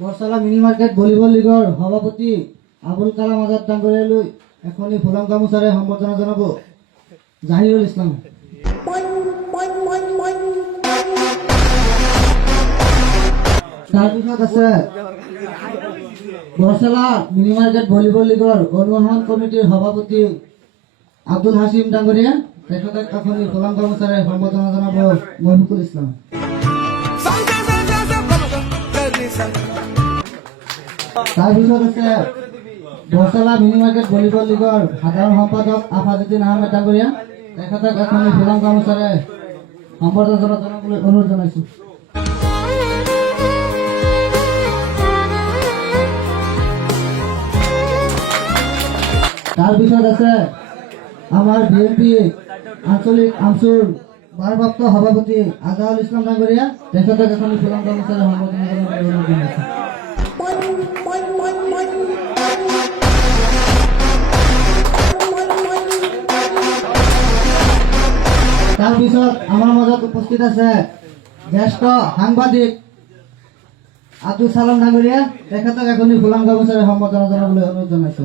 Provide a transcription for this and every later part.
বৰচালা mini market volleyball লীগৰ সভাপতি আবুল কালাম আজাদ ডাঙৰীয়ালৈ এখনি ফুলাম গামোচাৰে সম্বৰ্ধনা জনাব জাহিৰুল ইছলাম। তাৰপিছত আছে বৰচালা মিনি মাৰ্কেট ভলীবল লীগৰ অনুসৰণ কমিটিৰ সভাপতি আব্দুল হাসিম ডাঙৰীয়া, তেখেতক এখনি ফুলাম গামোচাৰে সম্বৰ্ধনা জনাব মহিবুল ইছলাম। তাৰপিছত আছে বৰচালা মিনি মাৰ্কেট ভলীবল লীগৰ সাধাৰণ সম্পাদক আফাজুদ্দিন আহমেদ ডাঙৰীয়া, তেখেতক এখনি ফুলাম গামোচাৰে সম্বৰ্ধনা জনাবলৈ অনুৰোধ জনাইছো। তাৰপিছত আছে আমাৰ বিএনপি আঞ্চলিক আমচুৰ ভাৰপ্ৰাপ্ত সভাপতি আজহাৰুল ইছলাম ডাঙৰীয়া, তেখেতক এখনি ফুলাম গামোচাৰে সম্বৰ্ধনা জনাবলৈ অনুৰোধ জনাইছো। তাৰপিছত আমাৰ মাজত উপস্থিত আছে জ্যেষ্ঠ সাংবাদিক আব্দুল সালাম ডাঙৰীয়া, তেখেতক এখনি ফুলাম গামোচাৰে সম্বৰ্ধনা জনাবলৈ অনুৰোধ জনাইছো।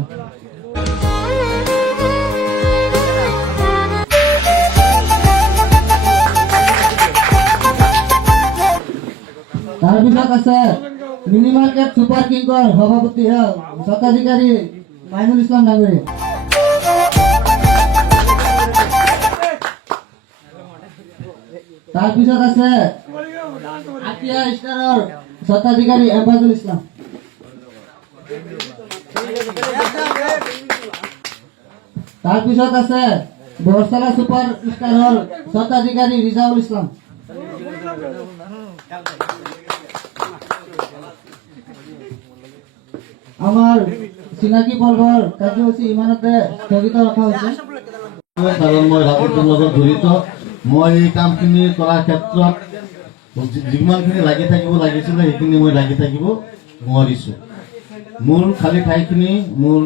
তাৰপিছত আছে মিনি মাৰ্কেট ছুপাৰ কিংৰ সভাপতি স্বত্বাধিকাৰী মাইনুল ইছলাম ডাঙৰীয়া। তাৰপিছত আছে আতিয়া ষ্টাৰৰ স্বত্বাধিকাৰী এমবাজুল ইছলাম। তাৰপিছত আছে বৰচালা ছুপাৰ ষ্টাৰৰ স্বত্বাধিকাৰী ৰিজাউল ইছলাম। আমাৰ চিনাকি পৰ্বৰ কাৰ্যসূচী ইমানতে স্থগিত ৰখা হৈছে। কাৰণ মই ৰাজনীতিৰ লগত জড়িত, মই এই কামখিনি কৰাৰ ক্ষেত্ৰত যিমানখিনি লাগি থাকিব লাগিছিলে সেইখিনি মই লাগি থাকিব নোৱাৰিছোঁ। মোৰ খালী ঠাইখিনি মোৰ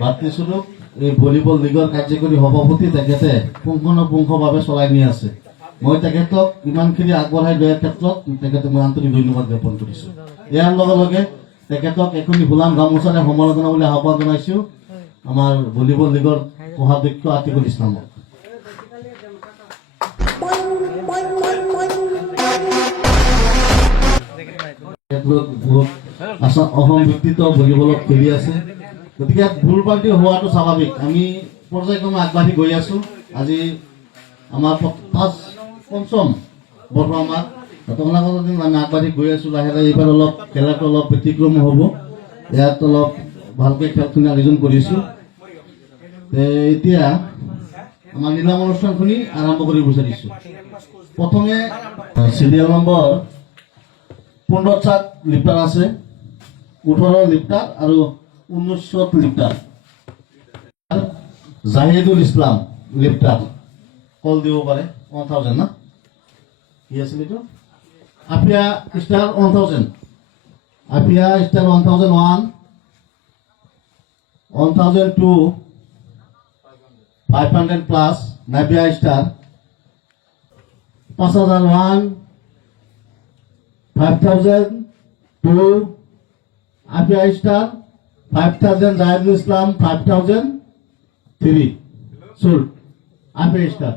ভাতৃস্বৰূপ এই ভলীবল লীগৰ কাৰ্যকৰী সভাপতি তেখেতে পুংখানুপুংখভাৱে চলাই নি আছে। মই তেখেতক ইমানখিনি আগবঢ়াই দিয়াৰ ক্ষেত্ৰত তেখেতক মই আন্তৰিক ধন্যবাদ জ্ঞাপন কৰিছোঁ। ইয়াৰ লগে লগে তেখেতক এখনি ফুলাম গামোচাৰে সম্বৰ্ধনা বুলি আহ্বান জনাইছোঁ আমাৰ ভলীবল লীগৰ কোষাধ্যক্ষ আতিকুল ইছলামক। অসম ভিত্তিত ভলীবলত খেলি আছে, গতিকে ভুল পাল্টি হোৱাটো স্বাভাৱিক। আমি পৰ্যায়ক্ৰমে আগবাঢ়ি গৈ আছো। আজি আমাৰ পঞ্চম বৰ্তমান ঘটনাগত দিন আমি আগবাঢ়ি গৈ আছো। লাহে লাহে এইবাৰ অলপ খেলাটো অলপ ব্যতিক্ৰম হ'ব। ইয়াত অলপ ভালকৈ খেলখিনি আয়োজন কৰিছো। এতিয়া আমাৰ নিলাম অনুষ্ঠানখিনি আৰম্ভ কৰিব বিচাৰিছো। প্ৰথমে চিৰিয়েল নম্বৰ 15 লিটাৰ আছে, 18 লিটাৰ আৰু 19 litre. Zahidul Islam litre call দিব পাৰে 1000 না কি আছিল এইটো? Afia star 1000, Afia star 1001, 1002, 500 plus Nabia star 5001, 5002, Afia star 5000, Zahidul Islam 5003 sold Afia star.